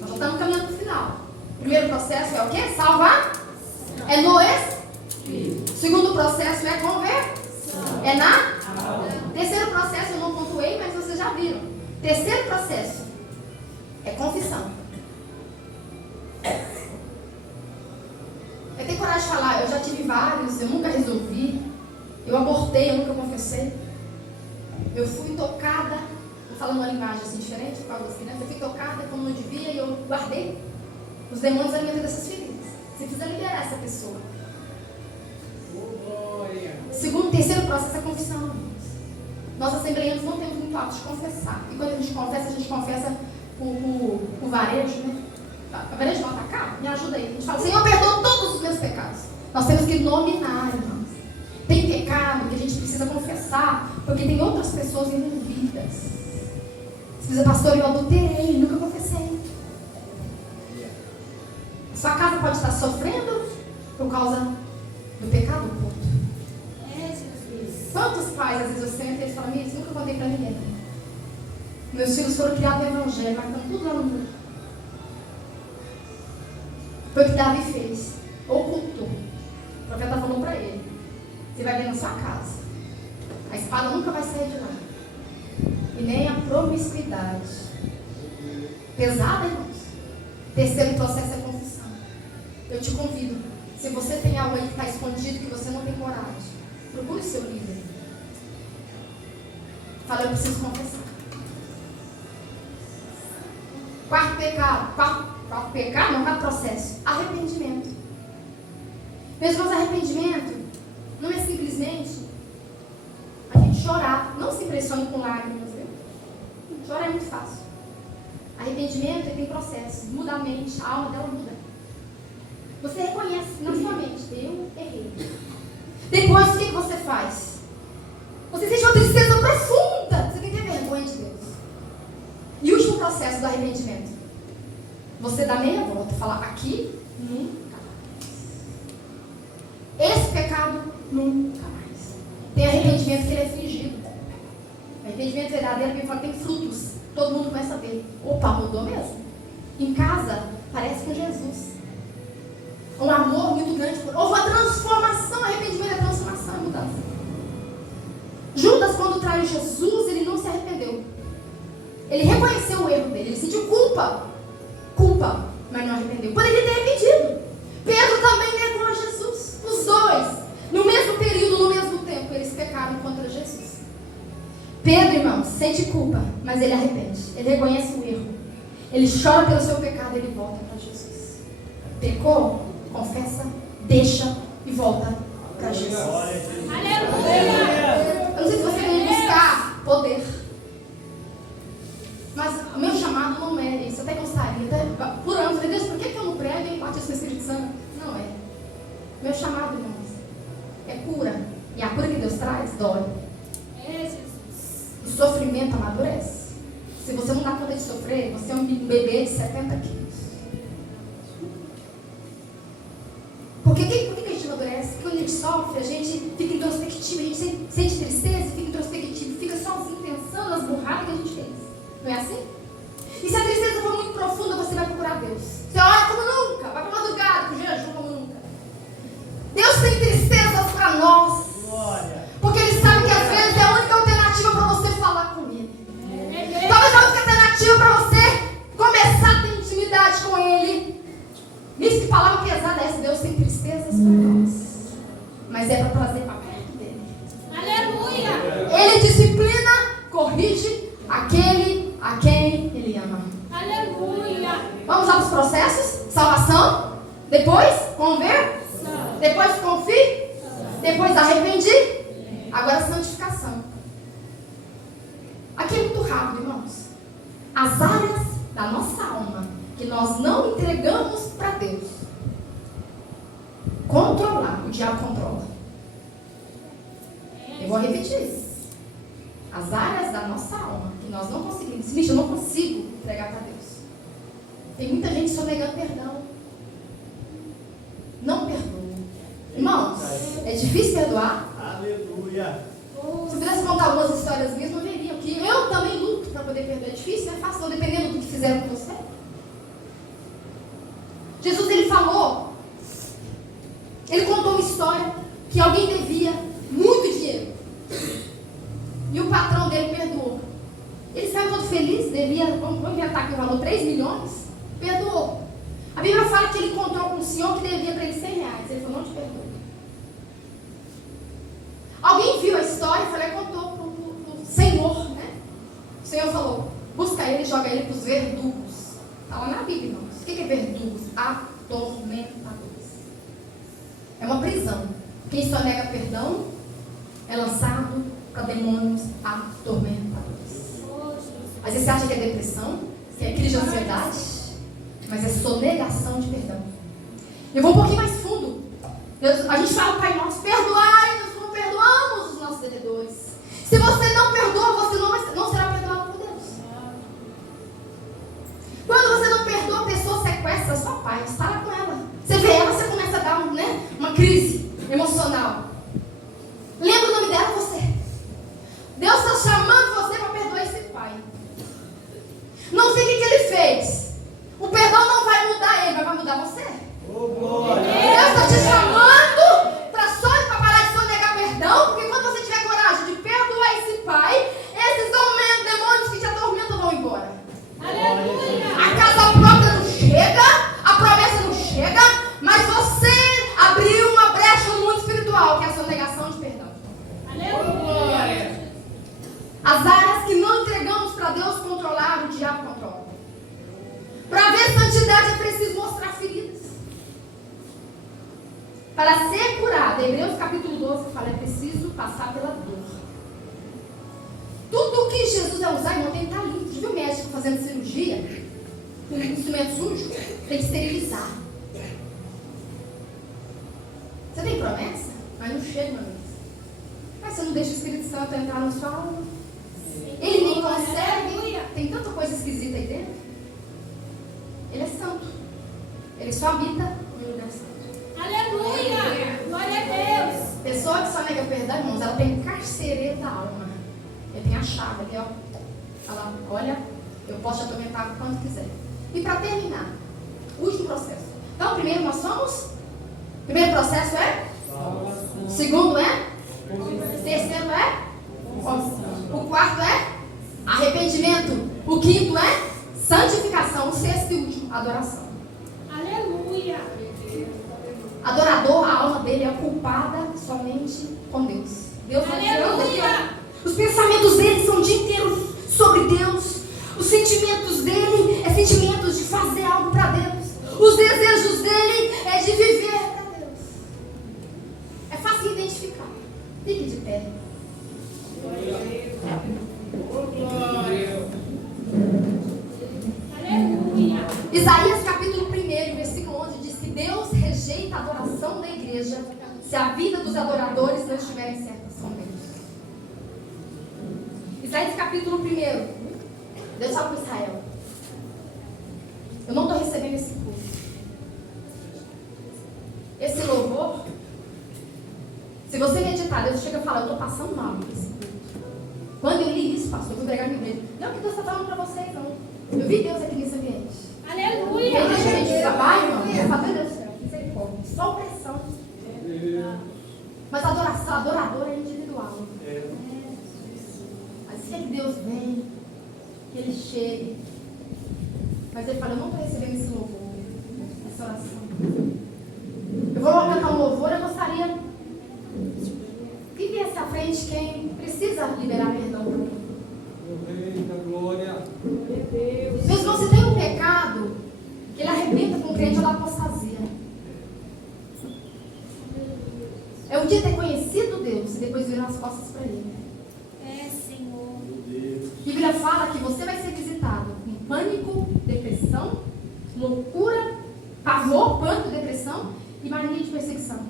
Nós já estamos caminhando para o final. O primeiro processo é o quê? Salvar. É no Espírito. O segundo processo é conversão. É na. Terceiro processo eu não pontuei, mas vocês já viram. Terceiro processo é confissão. Eu tenho coragem de falar, eu já tive vários, eu nunca resolvi. Eu abortei, eu nunca confessei. Eu fui tocada, vou falando uma linguagem assim diferente, por causa das crianças, eu fui tocada como não devia e eu guardei. Os demônios alimentam dessas feridas. Você precisa liberar essa pessoa. Segundo, terceiro processo é confissão. Nós assembleianos não temos muito hábito de confessar. E quando a gente confessa o varejo, né? O varejo não atacar? Me ajuda aí. A gente fala, Senhor, perdoa todos os meus pecados. Nós temos que nominar, irmãos. Tem pecado que a gente precisa confessar, porque tem outras pessoas envolvidas. Você diz, pastor, eu adulterei, nunca confessei. A sua casa pode estar sofrendo por causa do pecado oculto. Quantos pais, às vezes, você senta e eles falam, isso nunca contei pra ninguém. Meus filhos foram criados no evangelho, mas estão tudo lá no mundo. Foi o que Davi fez. Ocultou. O profeta falou pra ele, você vai ver na sua casa. A espada nunca vai sair de lá. E nem a promiscuidade. Pesada, irmãos. Terceiro processo é confissão. Eu te convido. Se você tem algo aí que está escondido, que você não tem coragem, procure seu líder. Fala, eu preciso confessar. Quarto processo. Arrependimento. Meus irmãos, arrependimento não é simplesmente a gente chorar. Não se impressione com lágrimas, viu? Chorar é muito fácil. Arrependimento tem processo. Muda a mente, a alma dela muda. Você reconhece na sua mente, eu errei. Depois, o que você faz? Você sente uma tristeza profunda. Você tem que ter vergonha de Deus. E o último processo do arrependimento. Você dá meia volta e fala, aqui, nunca mais. Esse pecado, nunca mais. Tem arrependimento que ele é fingido. Arrependimento verdadeiro, quem fala, tem frutos. Todo mundo começa a ver. Opa, mudou mesmo. Em casa, parece com Jesus. Um amor muito grande. Houve uma transformação. Arrependimento é transformação, é mudança. Judas, quando traiu Jesus, ele não se arrependeu. Ele reconheceu o erro dele. Ele sentiu culpa, mas não arrependeu. Poderia ter arrependido. Pedro também negou a Jesus. Os dois, no mesmo período, no mesmo tempo, eles pecaram contra Jesus. Pedro, irmão, sente culpa, mas ele arrepende. Ele reconhece o erro. Ele chora pelo seu pecado, ele volta para Jesus. Pecou? Confessa, deixa e volta para Jesus. Aleluia! Eu não sei se você veio buscar poder, mas o meu chamado não é isso. Eu até gostaria, por anos, eu falei, Deus, por que eu não prego e batismo no Espírito Santo? Não é. Meu chamado, irmãos, é cura. E a cura que Deus traz, dói. O sofrimento amadurece. Se você não dá conta de sofrer, você é um bebê de 70 quilos. Por que a gente amadurece? Porque quando a gente sofre, a gente fica introspectivo, a gente sente tristeza, fica introspectivo, fica sozinho pensando nas burradas que a gente fez. Não é assim? E se a tristeza for muito profunda, você vai procurar Deus. Você ora como nunca, vai para madrugada, para o jejum como nunca. Deus tem tristezas para nós. Porque Ele sabe que às vezes é a única alternativa para você falar com Ele. Talvez a única alternativa para você começar a ter intimidade com Ele. Nisso que palavra pesada é essa, Deus tem tristezas para nós. Mas é para trazer para perto dele. Aleluia! Ele disciplina, corrige aquele a quem Ele ama. Aleluia! processos? Salvação. Depois, conversão. Depois, confie. Depois, arrependi. Agora, santificação. Aqui é muito rápido, irmãos. As áreas da nossa alma que nós não entregamos para Deus. Controlar. O diabo controla. Eu vou repetir isso. As áreas da nossa alma que nós não conseguimos. Bicho, eu não consigo entregar para Deus. Tem muita gente sonegando perdão. Não perdoa. Irmãos, é difícil perdoar? Aleluia. Se eu pudesse contar algumas histórias minhas, não veriam que eu também luto para poder perdoar. É difícil, não é fácil, não, dependendo do que fizeram com você. Jesus, ele falou, ele contou uma história que alguém devia muito dinheiro. E o patrão dele perdoou. Ele saiu todo feliz, devia, vamos inventar que o valor 3 milhões, perdoou. A Bíblia fala que ele encontrou com um senhor que devia para ele 100 reais. Ele falou, não te perdoou. Alguém viu a história e falou, contou para o Senhor, né? O Senhor falou, busca ele e joga ele para os verdugos. Está lá na Bíblia, irmãos. O que é verdugos? Atormentadores. É uma prisão. Quem só nega perdão é lançado para demônios atormentadores. Às vezes você acha que é depressão, que é crise de ansiedade, mas é sonegação de perdão. Eu vou um pouquinho mais fundo. A gente fala, Pai Nosso, perdoai-nos como perdoamos os nossos devedores. Se você não perdoa, você não será perdoado por Deus. Quando você não perdoa, a pessoa sequestra a sua paz, fala com ela. Você vê ela, você começa a dar uma crise emocional. Lembra o nome dela, você. Deus está chamando você para perdoar esse pai. Não sei o que ele fez. O perdão não vai mudar ele, mas vai mudar você. Deus está te chamando para parar de sonegar perdão, porque quando você tiver coragem de perdoar esse pai, esses demônios que te atormentam vão embora. Aleluia. A casa própria não chega, a promessa não chega, mas você abriu uma brecha no mundo espiritual, que é a sonegação de perdão. Aleluia. As áreas que não entregamos para Deus controlar, o diabo controla. Para ver santidade é preciso mostrar feridas. Para ser curado, Hebreus capítulo 12 fala, é preciso passar pela dor. Tudo que Jesus vai usar, irmão, tem que estar limpo. Já viu o médico fazendo cirurgia com instrumento sujo? Tem que esterilizar. Você tem promessa? Mas não chega, meu amigo. Mas você não deixa o Espírito Santo entrar na sua alma. Ele nem consegue. Tem tanta coisa esquisita aí dentro. Ele é santo. Ele só habita no lugar santo. Aleluia. Glória a Deus. Pessoa que só nega perdão, irmãos, ela tem carcereiro da alma. Ele tem a chave aqui, ó. Fala, olha, eu posso te atormentar quanto quiser. E para terminar, último processo. Então, primeiro nós somos. Primeiro processo é? Segundo é? Terceiro é? O quarto é? Arrependimento. O quinto é? Santificação. O sexto e último, adoração. Aleluia. Adorador, a alma dele é ocupada somente com Deus. Deus não anda aqui. Os pensamentos dele são o dia inteiro sobre Deus. Os sentimentos dele é sentimentos de fazer algo para Deus. Os desejos dele é de viver para Deus. É fácil identificar. Fique de pé. Aleluia. Isaías capítulo 1, versículo 11 diz que Deus rejeita a adoração da igreja se a vida dos adoradores não estiver em certas com Deus. Isaías capítulo 1, Deus fala para Israel, eu não estou recebendo esse culto. Esse louvor, se você meditar, Deus chega e fala, eu estou passando mal nesse culto. Quando eu li isso, pastor, eu fui pregar na igreja. Não que Deus está falando para vocês, não. Eu vi Deus aqui nesse ambiente. Aleluia. Quem deixa a gente trabalhar, irmão, eu falo, meu Deus do céu, misericórdia. Só opressão. Mas a adoração, a adoradora é individual. Assim é que Deus vem, que Ele chegue. Mas Ele fala, eu não estou recebendo esse louvor, essa oração. Eu vou cantar um louvor, eu gostaria que viesse à frente quem precisa liberar perdão para mim. Glória. Meus irmãos, se tem um pecado que Ele arrebenta com o crente da apostasia. É um dia ter conhecido Deus e depois virar as costas para Ele. É, Senhor. A Bíblia fala que você vai ser visitado com pânico, depressão, loucura, pavor, pânico, depressão e mania de perseguição.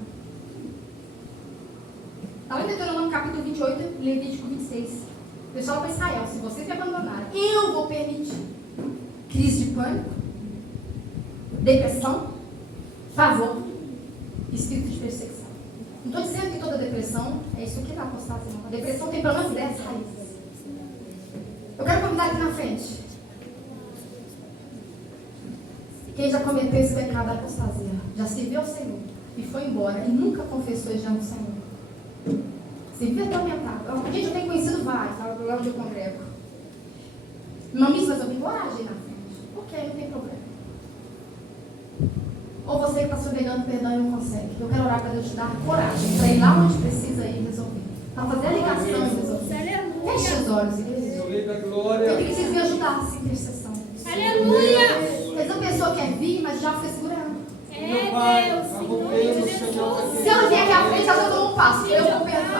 Está lá em Deuteronômio capítulo 28, Levítico 26. O pessoal para Israel, se vocês me abandonarem, eu vou permitir crise de pânico, depressão, pavor, espírito de perseguição. Não estou dizendo que toda depressão é isso aqui na apostasia. A depressão tem pelo menos 10 raízes. Eu quero convidar aqui na frente quem já cometeu esse pecado da apostasia, já serviu ao Senhor e foi embora e nunca confessou diante do Senhor. Se vive atormentado. Gente, eu tenho conhecido vários, lá onde eu congrego. Irmão, mas eu tenho coragem na frente. Ok, não tem problema. Ou você que está sonegando perdão e não consegue. Eu quero orar para Deus te dar coragem para ir lá onde precisa ir e resolver. Para fazer a ligação e resolver. Feche os olhos, igreja. Eu queria que vocês me ajudassem em intercessão. Aleluia. Mas a pessoa quer vir, mas já foi segurando. É, Deus, Senhor Jesus. Se ela vier aqui à frente, ela já tomou um passo. Eu vou perdoar.